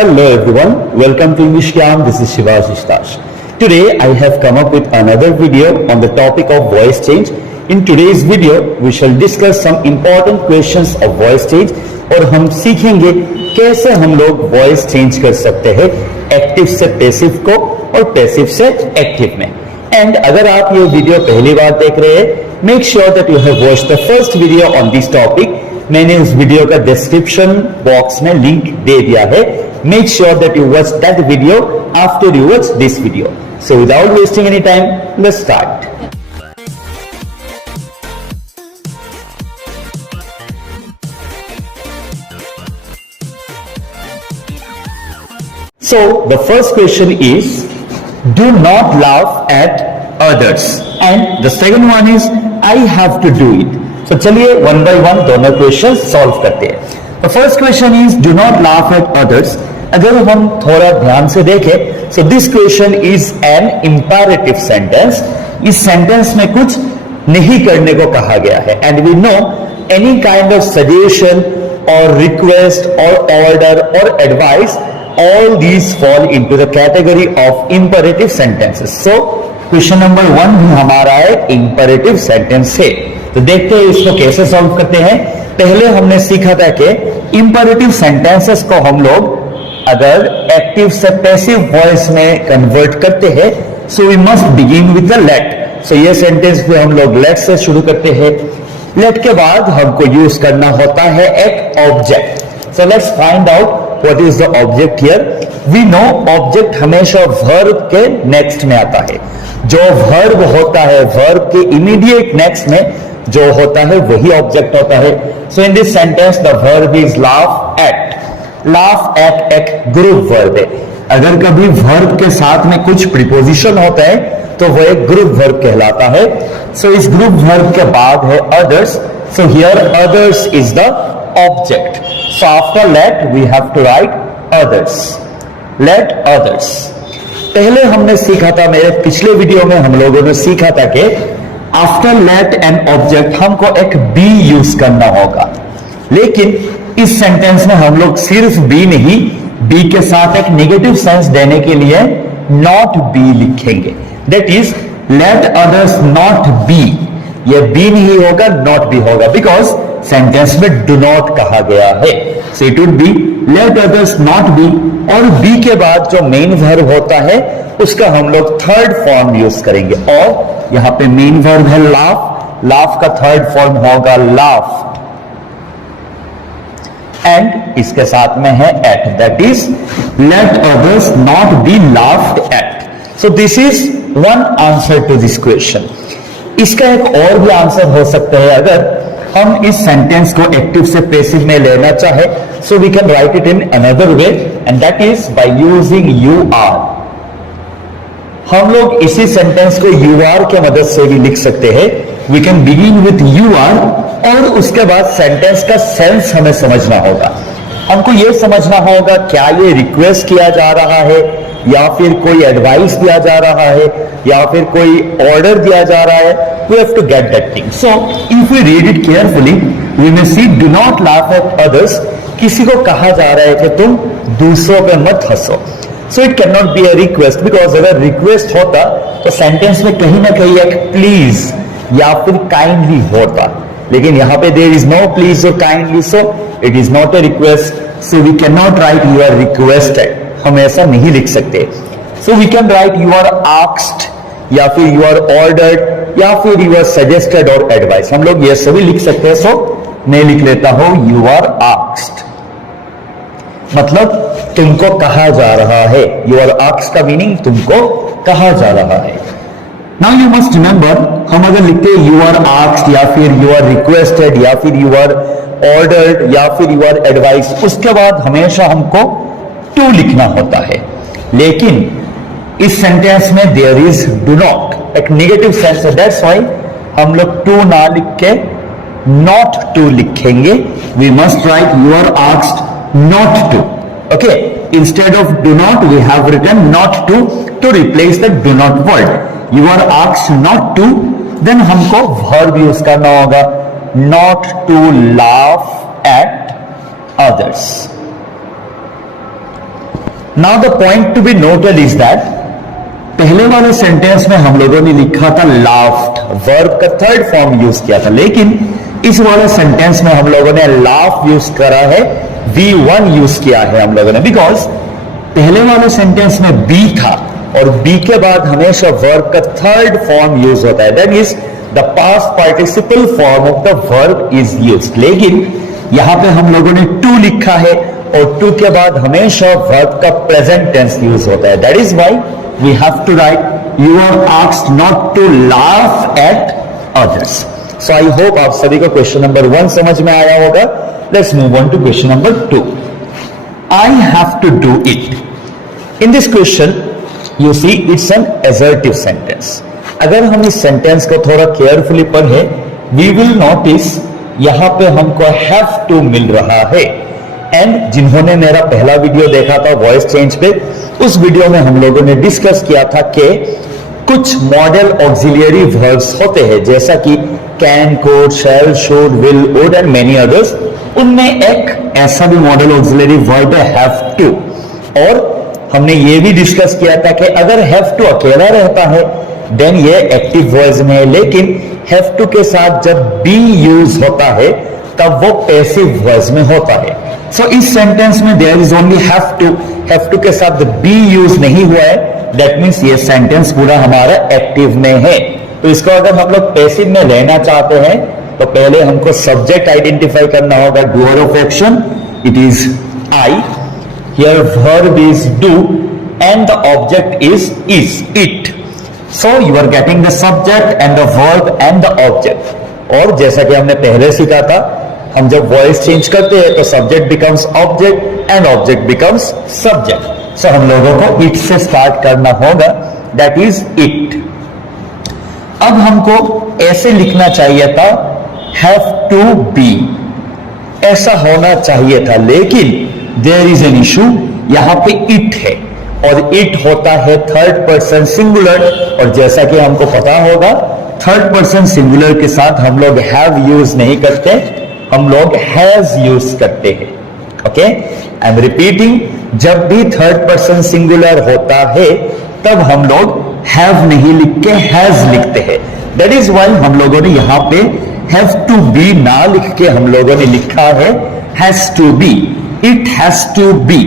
Hello everyone, welcome to English Camp. This is Shivashish Dash. Today I have come up with another video on the topic of voice change. In today's video we shall discuss some important questions of voice change और हम सीखेंगे कैसे हम लोग voice change कर सकते हैं active से पैसिव को और पैसिव से एक्टिव में। एंड अगर आप ये वीडियो पहली बार देख रहे हैं, make sure that you have watched the first video on this topic. मैंने इस वीडियो का डिस्क्रिप्शन बॉक्स में लिंक दे दिया है। Make sure that you watch that video after you watch this video. So without wasting any time, let's start. So the first question is, do not laugh at others, and the second one is, I have to do it. So चलिए one by one दोनों question solve करते हैं। The first question is, do not laugh at others. अगर हम थोड़ा ध्यान से देखें, so this question is an imperative sentence. इस सेंटेंस में कुछ नहीं करने को कहा गया है, and we know any kind of suggestion or request or order or advice, all these fall into the category of imperative sentences. So question number 1 भी हमारा एक imperative sentence है। तो देखते हैं इसको कैसे सॉल्व करते हैं। पहले हमने सीखा था कि imperative sentences को हम लोग अगर एक्टिव से पैसिव वॉइस में कन्वर्ट करते हैं, so we must begin with the let. So ये सेंटेंस पे हम लोग let से शुरू करते हैं। let के बाद हमको यूज करना होता है एक object. So let's find out what is the object here. We know object हमेशा verb के next में आता है। जो verb होता है verb के immediate next में जो होता है वही object होता है। So in this sentence the verb is laugh at. laugh at एक group verb है। अगर कभी verb के साथ में कुछ preposition होता है तो वह एक group verb कहलाता है। So इस group verb के बाद है others. So here others is the object. So after let we have to write others. Let others. पहले हमने सीखा था, मेरे पिछले वीडियो में हम लोगों ने सीखा था कि after let and object हमको एक be यूज करना होगा। लेकिन इस सेंटेंस में हम लोग सिर्फ be नहीं, be के साथ एक नेगेटिव सेंस देने के लिए not be लिखेंगे। That is let others not be. ये be नहीं होगा, not be होगा, बिकॉज सेंटेंस में do not कहा गया है। So it would be let others not be, और be के बाद जो मेन वर्ब होता है उसका हम लोग थर्ड फॉर्म यूज करेंगे। और यहां पे मेन वर्ब है laugh, laugh का थर्ड फॉर्म होगा laugh, एंड इसके साथ में है at, that is let others not be laughed at. So this is one answer to this question. इसका एक और भी आंसर हो सकता है अगर हम इस सेंटेंस को एक्टिव से पैसिव में लेना चाहे। So we can write it in another way, and that is by using you are. हम लोग इसी सेंटेंस को यू आर के मदद से भी लिख सकते हैं। We can begin with you are, और उसके बाद सेंटेंस का सेंस हमें समझना होगा। हमको यह समझना होगा क्या ये रिक्वेस्ट किया जा रहा है, या फिर कोई एडवाइस दिया जा रहा है, या फिर कोई ऑर्डर दिया जा रहा है। We have to get that thing. So if we read it carefully, we may see do not laugh at others. किसी को कहा जा रहा है कि तुम दूसरों पे मत हंसो। So it cannot be a request, because अगर रिक्वेस्ट होता तो सेंटेंस में कहीं ना कहीं एक प्लीज या फिर काइंडली होता, लेकिन यहाँ पे देयर इज नो प्लीज और kindly, so it is not a request. So we can not write you are requested, हम ऐसा नहीं लिख सकते। So we can write you are asked, या फिर यू आर ऑर्डर्ड, या फिर यू आर सजेस्टेड और एडवाइस। हम लोग ये सभी लिख सकते हैं। सो मैं लिख लेता हूं यू आर आस्क्ड, मतलब तुमको कहा जा रहा है। यू आर आस्क्ड का मीनिंग तुमको कहा जा रहा है। नाउ यू मस्ट रिमेंबर, हम अगर लिखते हैं यू आर आस्क्ड, या फिर यू आर रिक्वेस्टेड, या फिर यू आर ऑर्डर्ड, या फिर यू आर एडवाइस, उसके बाद हमेशा हमको टू लिखना होता है। लेकिन इस सेंटेंस में देयर इज डू नॉट, एक नेगेटिव सेंस है। दैट्स व्हाई हम लोग टू ना लिख के नॉट टू लिखेंगे। We must write you are asked not to. Okay, instead of do not we have written not to replace the do not word. You are asked not to, then हमको verb use करना होगा not to laugh at others. Now the point to be noted is that पहले वाले sentence में हम लोगों ने लिखा था लाफ्ड, वर्ब का थर्ड फॉर्म यूज किया था, लेकिन इस वाले सेंटेंस में हम लोगों ने लाफ यूज करा है, V1 यूज किया है हम लोगों ने, बिकॉज पहले वाले सेंटेंस में बी था और बी के बाद हमेशा वर्ब का थर्ड फॉर्म यूज होता है, that is the past participle form of the verb is used. लेकिन यहां पे हम लोगों ने टू लिखा है और टू के बाद हमेशा वर्ब का प्रेजेंट टेंस यूज होता है, that is why we have to write you are asked not to laugh at others. So I hope आप सभी को क्वेश्चन नंबर 1 समझ में आया होगा। Let's move on to question number 2। I have to do it. In this question you see it's an assertive sentence. अगर हम इस सेंटेंस को थोड़ा केयरफुली पढ़े, वी विल नोटिस यहां पे हमको हैव टू मिल रहा है। एंड जिन्होंने मेरा पहला वीडियो देखा था वॉइस चेंज पे, उस वीडियो में हम लोगों ने डिस्कस किया था कि कुछ मॉडल ऑक्सिलियरी वर्ब्स होते हैं, जैसा कि can, could, shall, should, will, would and many others. उनमें एक ऐसा भी मॉडल ऑक्सिलियरी वर्ब है हैव टू। और हमने ये भी डिस्कस किया था कि अगर हैव टू अकेला रहता है देन ये एक्टिव वॉइस में है, लेकिन हैव टू के साथ जब बी यूज होता है तब वो पैसिव वॉइस में होता है। सो इस सेंटेंस में there is only have to के साथ बी यूज नहीं हुआ है, दैट मीन्स ये सेंटेंस पूरा हमारा एक्टिव में है। तो इसको अगर हम लोग पैसिव में लेना चाहते हैं तो पहले हमको सब्जेक्ट आइडेंटिफाई करना होगा, doer of action, it is I, here verb is do and the object is it. So you are getting the subject and the verb and the object. और जैसा कि हमने पहले सीखा था, हम जब वॉइस चेंज करते हैं तो subject becomes object and object becomes subject. So हम लोगों को इट से स्टार्ट करना होगा, दैट इज इट। अब हमको ऐसे लिखना चाहिए था हैव टू बी, ऐसा होना चाहिए था, लेकिन देयर इज एन इशू, यहां पे इट है और इट होता है थर्ड पर्सन सिंगुलर। और जैसा कि हमको पता होगा थर्ड पर्सन सिंगुलर के साथ हम लोग हैव यूज नहीं करते, हम लोग हैज यूज करते हैं। ओके, आई एम रिपीटिंग, जब भी थर्ड पर्सन सिंगुलर होता है तब हम लोग हैव नहीं लिख के हैज लिखते हैं। दैट इज व्हाई हम लोगों ने यहां पे हैव टू बी ना लिख के हम लोगों ने लिखा है has to be, it has to be.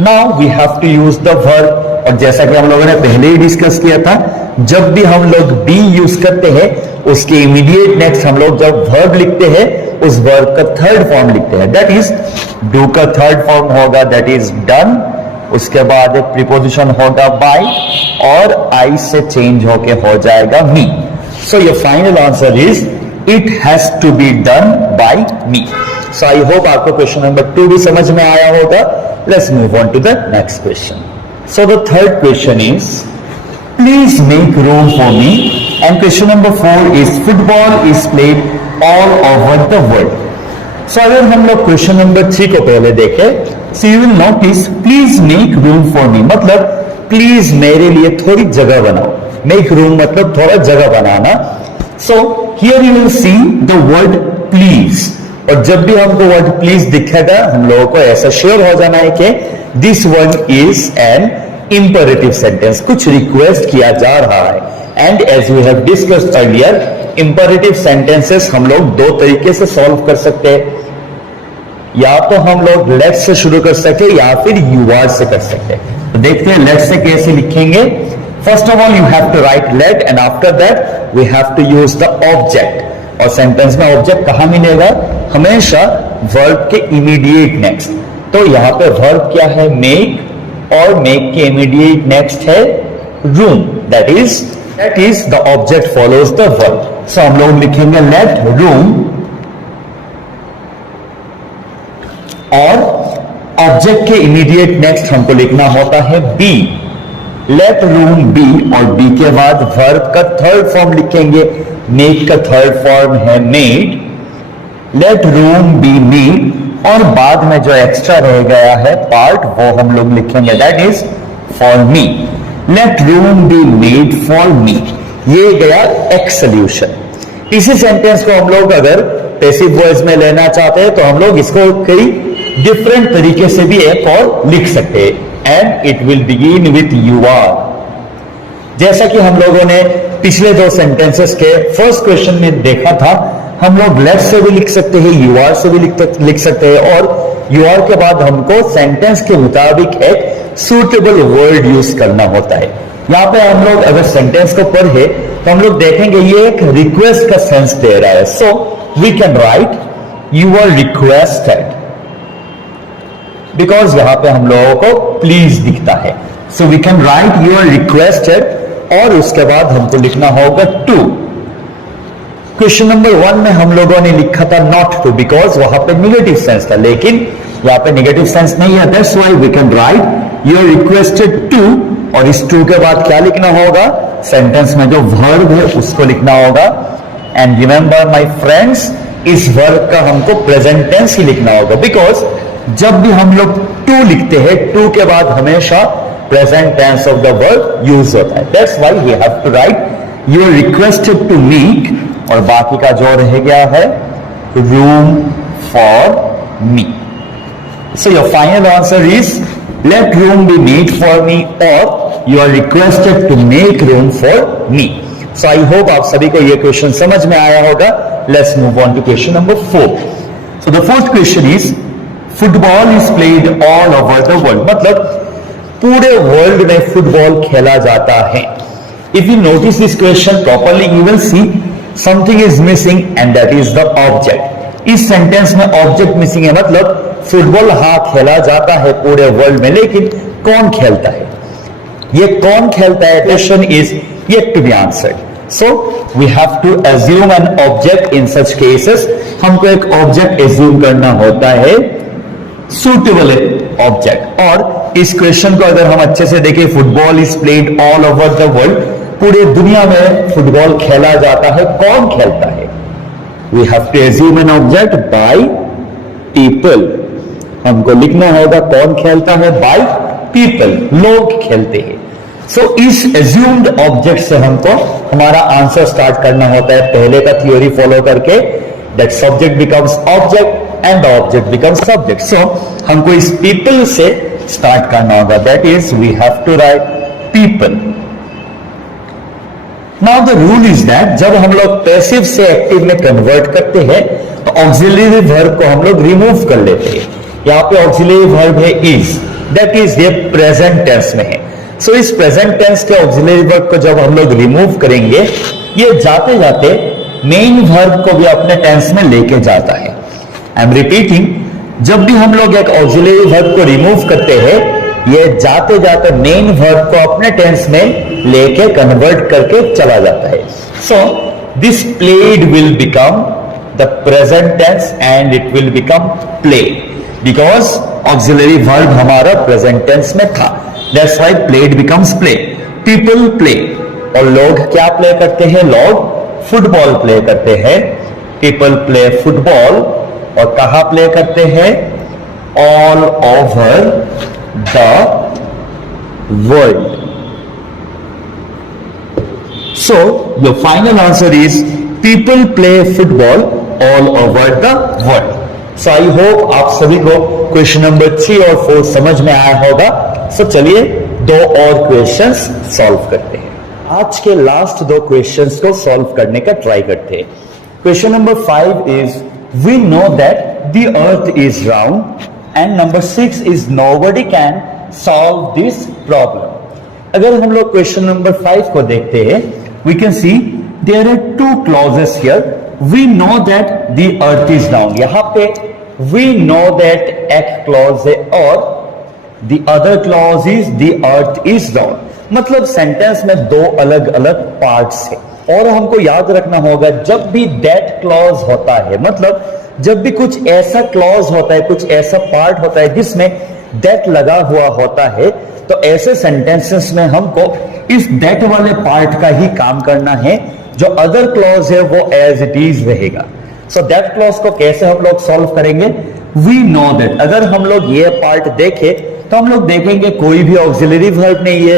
Now we have to use the verb. और जैसा कि हम लोगों ने पहले ही डिस्कस किया था, जब भी हम लोग बी यूज करते हैं उसके इमीडिएट नेक्स्ट हम लोग जब वर्ब लिखते हैं उस वर्ब का थर्ड फॉर्म लिखते हैं, दैट इज डू का थर्ड फॉर्म होगा दैट इज डन, उसके बाद एक प्रीपोजिशन होगा बाय और आई से चेंज होके हो जाएगा me. So your final answer is it has to be done by me. So I hope आपको क्वेश्चन नंबर 2 भी समझ में आया होगा। Let's move on to the next question. So the third question is please make room for me and question number 4 is football is played all over the world. So अगर हम लोग question number 3 को पहले देखें, so you will notice please make room for मी मतलब please मेरे लिए थोड़ी जगह बनाओ। मेक रूम मतलब थोड़ा जगह बनाना। So here you will see the word please, और जब भी हमको वर्ड प्लीज दिखेगा हम लोगों को ऐसा श्योर हो जाना है कि this word is an imperative sentence, कुछ रिक्वेस्ट किया जा रहा है। And as we have discussed earlier, imperative sentences हम लोग 2 तरीके से सॉल्व कर सकते हैं, या तो हम लोग लेट से शुरू कर सकते हैं या फिर यू आर से कर सकते हैं। तो देखते हैं लेट से कैसे लिखेंगे। First of all you have to write let and after that we have to use the object. और सेंटेंस में ऑब्जेक्ट कहां मिलेगा? हमेशा वर्ब के इमीडिएट नेक्स्ट। तो यहां पे वर्ब क्या है? मेक, और मेक के इमीडिएट नेक्स्ट है room, that is the object follows the verb. So हम लोग लिखेंगे लेट रूम, और ऑब्जेक्ट के इमीडिएट नेक्स्ट हमको लिखना होता है बी। लेट रूम बी, और बी के बाद वर्ब का थर्ड फॉर्म लिखेंगे। मेक का थर्ड फॉर्म है made. Let room be made, और बाद में जो एक्स्ट्रा रह गया है पार्ट वो हम लोग लिखेंगे that is for me. Let room be made for me, ये गया एक सोल्यूशन। इसी सेंटेंस को हम लोग अगर पैसिव वॉइस में लेना चाहते हैं तो हम लोग इसको कई डिफरेंट तरीके से भी एक और लिख सकते हैं। and it will begin with you are. जैसा कि हम लोगों ने पिछले दो सेंटेंसेस के फर्स्ट क्वेश्चन में देखा था, हम लोग लेफ्ट से भी लिख सकते हैं, यू आर से भी लिख सकते हैं, और यू आर के बाद हमको सेंटेंस के मुताबिक एक सूटेबल वर्ड यूज करना होता है। यहां पे हम लोग अगर सेंटेंस को पढ़े तो हम लोग देखेंगे ये एक रिक्वेस्ट का सेंस दे रहा है। So we can write you are requested, because यहां पे हम लोगों को प्लीज दिखता है। So we can write you are requested, और उसके बाद हमको लिखना होगा टू। क्वेश्चन नंबर 1 में हम लोगों ने लिखा था नॉट टू, बिकॉज वहां पे निगेटिव सेंस था, लेकिन यहां पे निगेटिव सेंस नहीं है। That's why we can write you are requested to, और इस टू के बाद क्या लिखना होगा, सेंटेंस में जो वर्ब है उसको लिखना होगा। एंड रिमेंबर माय फ्रेंड्स, इस वर्ब का हमको प्रेजेंट टेंस ही लिखना होगा, बिकॉज जब भी हम लोग टू लिखते हैं, टू के बाद हमेशा present tense of the verb use होता है। That's why we have to write you are requested to meet, और बाकी का जो रह गया है room for me. So your final answer is let room be made for me, और you are requested to make room for me. So I hope आप सभी को यह क्वेश्चन समझ में आया होगा। Let's move on to question number 4। So the fourth question is football is played all over the world, मतलब पूरे वर्ल्ड में फुटबॉल खेला जाता है। If you notice this question properly, you will see something is missing and that is the object. इस sentence में object missing है, मतलब फुटबॉल हाँ खेला जाता है पूरे वर्ल्ड में, लेकिन कौन खेलता है, ये कौन खेलता है, question is yet to be answered. So we have to assume an object in such cases. हमको एक ऑब्जेक्ट एज्यूम करना होता है, सूटेबल ऑब्जेक्ट। और इस क्वेश्चन को अगर हम अच्छे से देखें, football is played all over the world, पूरे दुनिया में फुटबॉल खेला जाता है, कौन खेलता है, we have to assume an object by people. हमको लिखना होगा कौन खेलता है, बाय पीपल, लोग खेलते हैं। सो इस एज्यूम्ड ऑब्जेक्ट से हमको हमारा आंसर स्टार्ट करना होता है, पहले का थ्योरी फॉलो करके, that subject becomes object and the object becomes subject. So हमको इस पीपल से स्टार्ट करना होगा, that is we have to write people. Now the rule is that जब हम लोग पैसिव से एक्टिव में कन्वर्ट करते हैं तो ऑक्सिलरी वर्ब को हम लोग रिमूव कर लेते हैं। यहां पे ऑक्सिलरी वर्ब है इज, दैट इज ये प्रेजेंट टेंस में है। सो इस प्रेजेंट टेंस के ऑक्सिलरी वर्ब को जब हम लोग रिमूव करेंगे, ये जाते जाते मेन वर्ब को भी अपने टेंस में लेके जाता है। आई एम रिपीटिंग, जब भी हम लोग एक ऑक्सिलरी वर्ब को रिमूव करते हैं, ये जाते जाते मेन वर्ब को अपने टेंस में लेके कन्वर्ट करके चला जाता है। So this played will become the present tense and it will become play, because auxiliary verb हमारा प्रेजेंट टेंस में था। That's why played becomes play. People play, और लोग क्या प्ले करते हैं, लोग फुटबॉल प्ले करते हैं। पीपल प्ले फुटबॉल, और कहां प्ले करते हैं, all over the world. So your final answer is people play football all over the world. So I hope आप सभी को क्वेश्चन नंबर 3 और 4 समझ में आया होगा। सो चलिए दो और क्वेश्चंस सॉल्व करते हैं। आज के लास्ट दो क्वेश्चंस को सॉल्व करने का ट्राई करते हैं। Question number 5 is we know that the earth is round, and number 6 is nobody can solve this problem. अगर हम लोग क्वेश्चन नंबर 5 को देखते हैं, we can see there are two clauses here. We know that the earth is round, यहां पे we know that एक clause है, और the other clause is the earth is round. मतलब सेंटेंस में दो अलग अलग पार्ट्स है, और हमको याद रखना होगा जब भी दैट क्लॉज होता है, मतलब जब भी कुछ ऐसा क्लॉज होता है, कुछ ऐसा पार्ट होता है जिसमें दैट लगा हुआ होता है, तो ऐसे सेंटेंसेस में हमको इस दैट वाले पार्ट का ही काम करना है, जो अदर क्लॉज है वो एज इट इज रहेगा। सो दैट क्लॉज को कैसे हम लोग सॉल्व करेंगे, वी नो दैट। अगर हम लोग ये पार्ट देखें तो हम लोग देखेंगे कोई भी ऑक्सिलरी वर्ब नहीं है,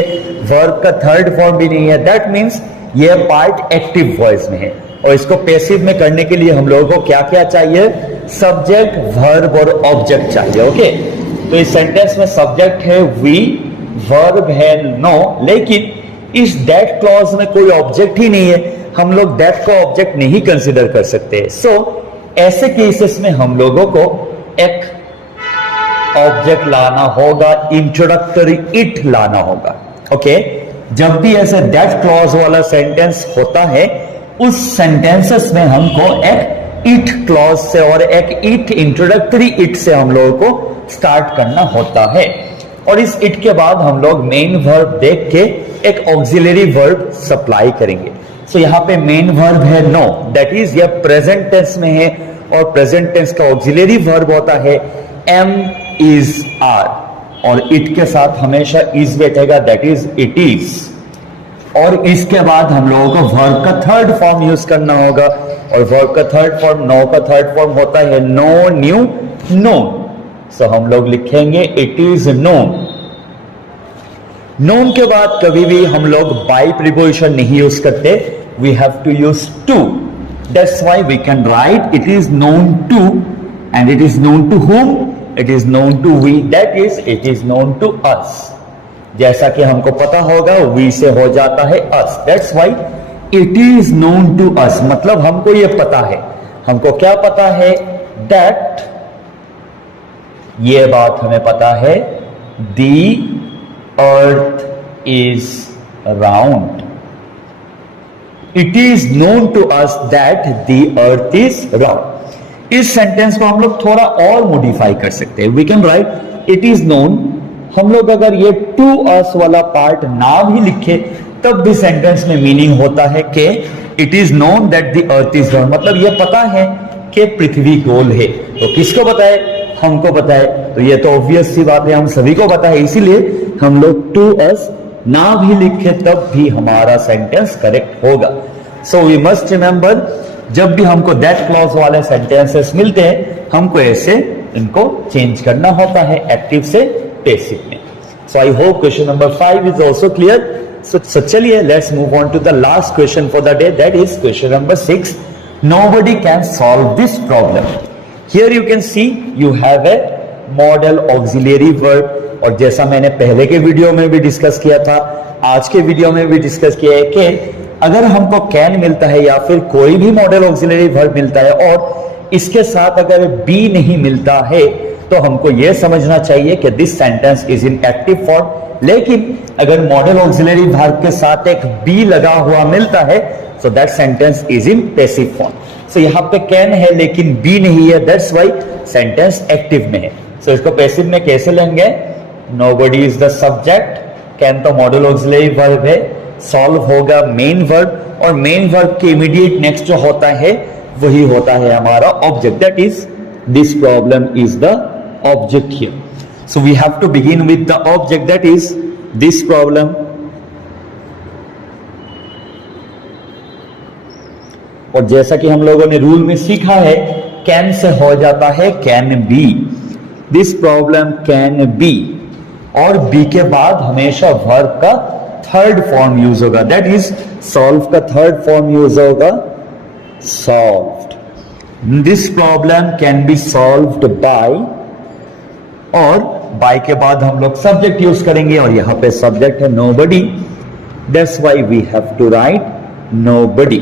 वर्ब का थर्ड फॉर्म भी नहीं है, दैट मीन्स ये पार्ट एक्टिव वॉइस में है। और इसको पैसिव में करने के लिए हम लोगों को क्या क्या चाहिए, सब्जेक्ट, वर्ब और ऑब्जेक्ट चाहिए। ओके, तो इस सेंटेंस में सब्जेक्ट है वी, वर्ब है नो, लेकिन इस दैट क्लॉज में कोई ऑब्जेक्ट ही नहीं है, हम लोग दैट को ऑब्जेक्ट नहीं कंसीडर कर सकते। सो ऐसे केसेस में हम लोगों को एक ऑब्जेक्ट लाना होगा, इंट्रोडक्टरी इट लाना होगा। ओके, जब भी ऐसे दैट क्लॉज वाला सेंटेंस होता है, उस सेंटेंसेस में हमको एक इट क्लॉज से और एक इट इंट्रोडक्टरी इट से हम लोगों को स्टार्ट करना होता है। और इस इट के बाद हम लोग मेन वर्ब देख के एक ऑक्सिलरी वर्ब सप्लाई करेंगे। सो यहाँ पे मेन वर्ब है नो, दैट इज यह प्रेजेंट टेंस में है, और प्रेजेंट टेंस का ऑक्सिलरी वर्ब होता है एम, इज, आर, और इट के साथ हमेशा इज बैठेगा, दैट इज इट इज। और इसके बाद हम लोगों को वर्ब का थर्ड फॉर्म यूज करना होगा, और वर्ब का थर्ड फॉर्म, नो का थर्ड फॉर्म होता है नो, न्यू, नोन। सो हम लोग लिखेंगे इट इज नोन। नोन के बाद कभी भी हम लोग बाय प्रीपोजिशन नहीं यूज करते, we have to use to. That's why we can write it is known to, and it is known to whom? It is known to we, that is it is known to us. जैसा कि हमको पता होगा we से हो जाता है us, that's why it is known to us, मतलब हमको ये पता है। हमको क्या पता है? दैट, ये बात हमें पता है, the earth is round. It is known to us that the earth is round. इस सेंटेंस को हम लोग थोड़ा और मॉडिफाई कर सकते हैं। We can write it is known, हम लोग अगर ये टू अस वाला पार्ट ना भी लिखे तब भी सेंटेंस में मीनिंग होता है कि it is known that the earth is round, मतलब ये पता है कि पृथ्वी गोल है। तो किसको पता है? हमको पता है। तो ये तो ऑब्वियस सी बात है, हम सभी को पता है, इसीलिए हम लोग टू अस ना भी लिखे तब भी हमारा सेंटेंस करेक्ट होगा। सो वी मस्ट रिमेंबर, जब भी हमको दैट क्लॉज वाले सेंटेंसेस मिलते हैं, हमको ऐसे इनको चेंज करना होता है एक्टिव से पैसिव में। So I hope question number 5 is also clear. So चलिए let's move on to the last question for the day, that is question number 6। Nobody can solve this problem. Here you can see you have a modal auxiliary verb, और जैसा मैंने पहले के video में भी discuss किया था, आज के वीडियो में भी डिस्कस किया है कि अगर हमको कैन मिलता है या फिर कोई भी मॉडल ऑक्सिलरी वर्ब मिलता है और इसके साथ अगर बी नहीं मिलता है, तो हमको यह समझना चाहिए कि this sentence is in active form. लेकिन अगर मॉडल ऑक्सिलरी वर्ब के साथ एक बी लगा हुआ मिलता है, so that sentence is in passive form. So यहाँ पे कैन है लेकिन बी नहीं है, दैट्स व्हाई सेंटेंस एक्टिव में है। सो इसको पैसिव में कैसे लेंगे? Nobody is the subject, can तो मॉडल ऑक्सिलरी वर्ब है, सॉल्व होगा मेन वर्ब, और मेन वर्ब के इमीडिएट नेक्स्ट जो होता है वही होता है हमारा object, that is this problem is the object here. So we have to begin with the object, that is this problem. और जैसा कि हम लोगों ने रूल में सीखा है, कैन से हो जाता है can be, this problem can be, और बी के बाद हमेशा वर्ब का थर्ड फॉर्म यूज होगा, दैट इज सॉल्व का थर्ड फॉर्म यूज होगा solved. This problem can be solved by, और बाय के बाद हम लोग सब्जेक्ट यूज करेंगे, और यहां पे सब्जेक्ट है nobody, that's why we have to write nobody.